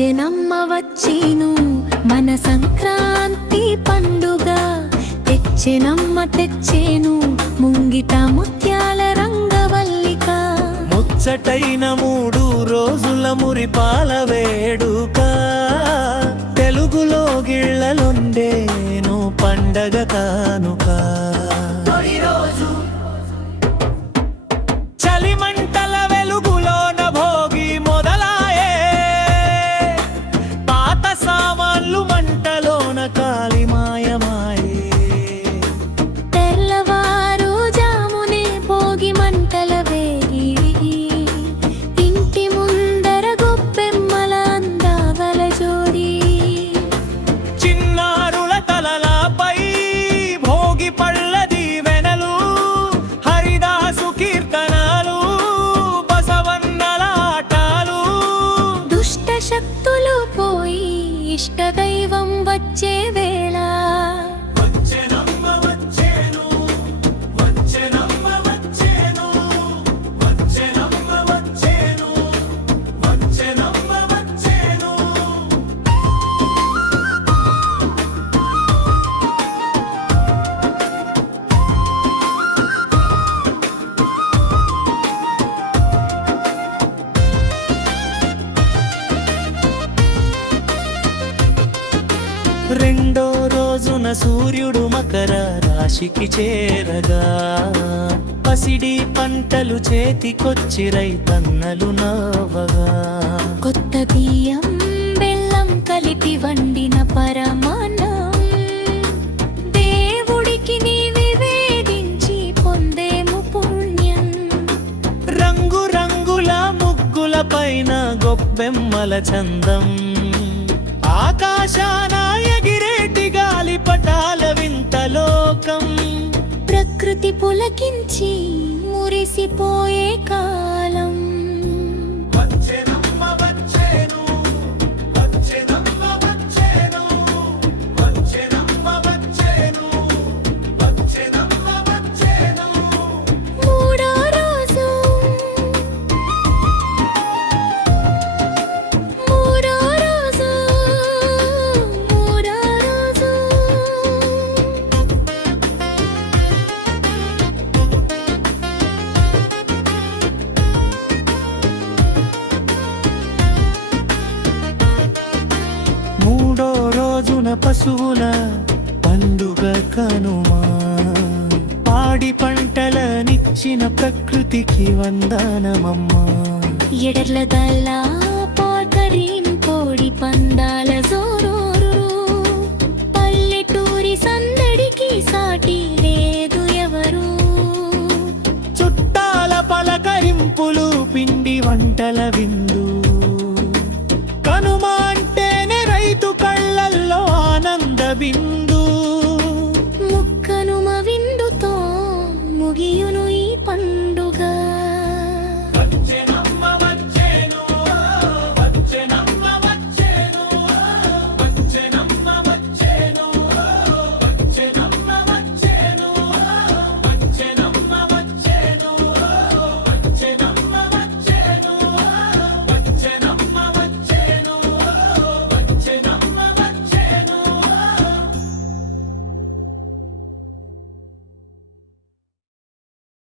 వచ్చెనమ్మ వచ్చేను మన సంక్రాంతి పండుగ తెచ్చెనమ్మ తెచ్చేను ముంగిట ముత్యాల రంగవల్లిక ముచ్చటైన 3 రోజుల మురిపాల వేడుక తెలుగులో గిళ్ళలుండేను పండగ కానుక చలిమంటల వెలుగులోన భోగి మొదలాయే పాత సామాన్లు మంటలోన కాలిమాయమాయే తెల్లవారు జామునే భోగి మంటల వేగి ఇంటి ముందర గొప్పెమ్మల అందాల జోడి చిన్నారుల తలలపై భోగి పళ్ళ దీవెనలు హరిదాసు కీర్తనలు బసవన్నల ఆటలు దుష్ట శక్తులు పోయి ఇష్టదైవం వచ్చే వేళ వచ్చెనమ్మ వచ్చేను వచ్చెనమ్మ వచ్చేను వచ్చెనమ్మ వచ్చేను వచ్చెనమ్మ వచ్చేను రెండో రోజున సూర్యుడు మకర రాశికి చేరగా పసిడి పంటలు చేతికొచ్చి రైతన్నలు నవ్వగా కొత్త బియ్యం బెల్లం కలిపి వండిన పరమాన్నం దేవుడికి నివేదించి పొందేము పుణ్యం రంగు రంగుల ముగ్గుల పైన గొప్పెమ్మల చందం ఆకాశాన ఎగిరేటి గాలిపటాల వింత లోకం ప్రకృతి పులకించి మురిసిపోయే కాలం వచ్చెనమ్మ వచ్చేను వచ్చెనమ్మ వచ్చేను వచ్చెనమ్మ వచ్చేను వచ్చెనమ్మ వచ్చేను మూడో రోజు మూడో రోజు మూడో రోజు మూడో రోజున పశువుల పండుగ కనుమా పాడి పంటలనిచ్చిన ప్రకృతికి వందనమమ్మా ఎడర్ల గల్ల పోకరీం కోడి పందాల జోరోరు పల్లెటూరి సందడికి సాటి లేదు ఎవరు చుట్టాల పలకరింపులు పిండి వంటల విందు కనుమ అంటేనే రైతు కళ్ళల్లో ఆనంద బిందు ముక్కనుమ విందుతో ముగియును ఈ పండుగ